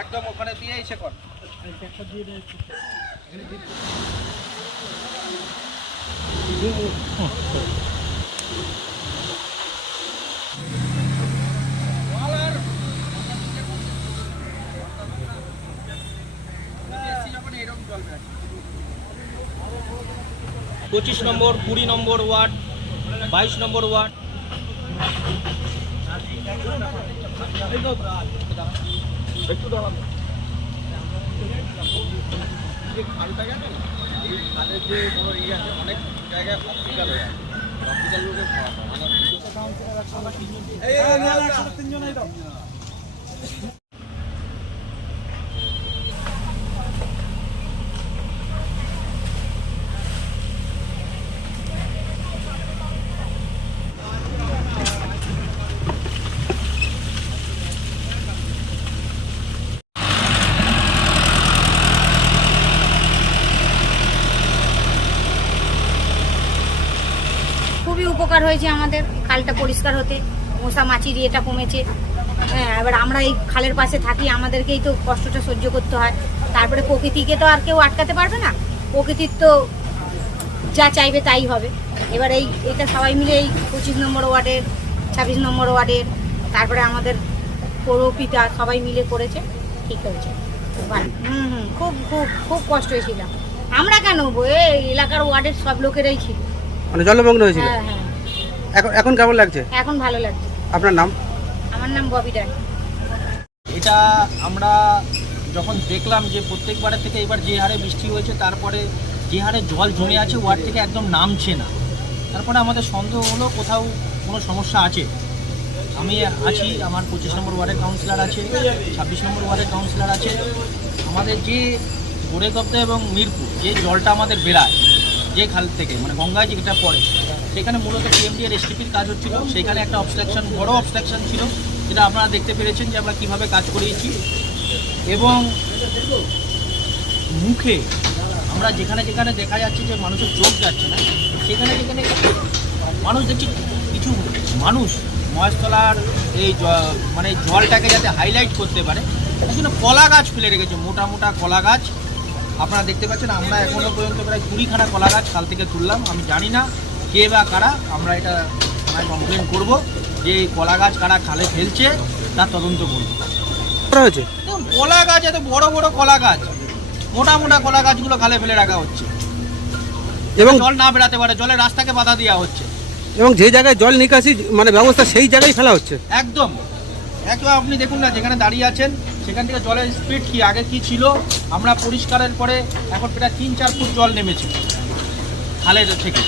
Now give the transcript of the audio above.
একদম ওখানে দিয়ে এসে কর। পঁচিশ নম্বর কুড়ি নম্বর ওয়ার্ড বাইশ নম্বর ওয়ার্ড। একটু দাঁড়ানো যে খালটা গেছে না এই খালের যে কোনো ইয়ে আছে অনেক জায়গায় হসপিটাল হয়ে আছে হসপিটাল লোকে খাওয়া হয় মানে তিনজন উপকার হয়েছে আমাদের খালটা পরিষ্কার হতে মশা মাছির ইয়েটা কমেছে। হ্যাঁ এবার আমরা এই খালের পাশে থাকি আমাদেরকেই তো কষ্টটা সহ্য করতে হয়। তারপরে প্রকৃতিকে তো আর কেউ আটকাতে পারবে না। প্রকৃতির তো যা চাইবে তাই হবে। এবার এই এটা সবাই মিলে এই পঁচিশ নম্বর ওয়ার্ডের ছাব্বিশ নম্বর ওয়ার্ডের তারপরে আমাদের পৌরপিতা সবাই মিলে করেছে ঠিক হয়েছে। হুম হুম খুব খুব খুব কষ্ট হয়েছিলাম আমরা কেন এই এলাকার ওয়ার্ডের সব লোকেরাই ছিল। মানে জলমগ্ন হয়েছিল? হ্যাঁ হ্যাঁ। এখন এখন কেমন লাগছে? এখন ভালো লাগছে। আপনার নাম? আমার নাম ববি রায়। এটা আমরা যখন দেখলাম যে প্রত্যেকবারের থেকে এবার যে হারে বৃষ্টি হয়েছে তারপরে যে হারে জল জমে আছে ওয়ার্ড থেকে একদম নামছে না। তারপরে আমাদের সন্দেহ হলো কোথাও কোনো সমস্যা আছে। আমি আছি আমার পঁচিশ নম্বর ওয়ার্ডের কাউন্সিলর আছে ছাব্বিশ নম্বর ওয়ার্ডের কাউন্সিলর আছে। আমাদের যে গোরেগব্দা এবং মিরপুর যে জলটা আমাদের বেরায় যে খাল থেকে মানে গঙ্গায় যেটা পড়ে সেখানে মূলত টিএমডি এর এসটিপির কাজ হচ্ছিল। সেখানে একটা অবস্ট্রাকশন বড় অবস্ট্রাকশন ছিল, যেটা আপনারা দেখতে পেরেছেন যে আমরা কীভাবে কাজ করিয়েছি। এবং মুখে আমরা যেখানে যেখানে দেখা যাচ্ছে যে মানুষের চোখ যাচ্ছে না, সেখানে যেখানে মানুষ দেখছি কিছু মানুষ মহেশতলার এই মানে জলটাকে যাতে হাইলাইট করতে পারে, তার জন্য কলা গাছ ফেলে রেখেছে, মোটা মোটা কলা গাছ। আপনারা দেখতে পাচ্ছেন, আমরা এখনও পর্যন্ত প্রায় কুড়িখানা কলা গাছ কাল থেকে তুললাম, আমি জানি না কে বা কারা আমরা এটা থানায় কমপ্লেন করব। যে এই কলা গাছ কারা খালে ফেলছে তার তদন্ত করব। করা হয়েছে? কলা গাছ এত বড় বড় কলা গাছ মোটা মোটা কলা গাছগুলো খালে ফেলে রাখা হচ্ছে। এবং জল না বেরাতে পারে জলের রাস্তাকে বাধা দেওয়া হচ্ছে। এবং যে জায়গায় জল নিকাশি মানে ব্যবস্থা সেই জায়গায় ফেলা হচ্ছে। একদম। একদম আপনি দেখুন না যেখানে দাঁড়িয়ে আছেন সেখান থেকে জলের স্পিড কি আগে কি ছিল? আমরা পরিষ্কারের পরে এখন প্রায় তিন চার ফুট জল নেমেছে খালের থেকে।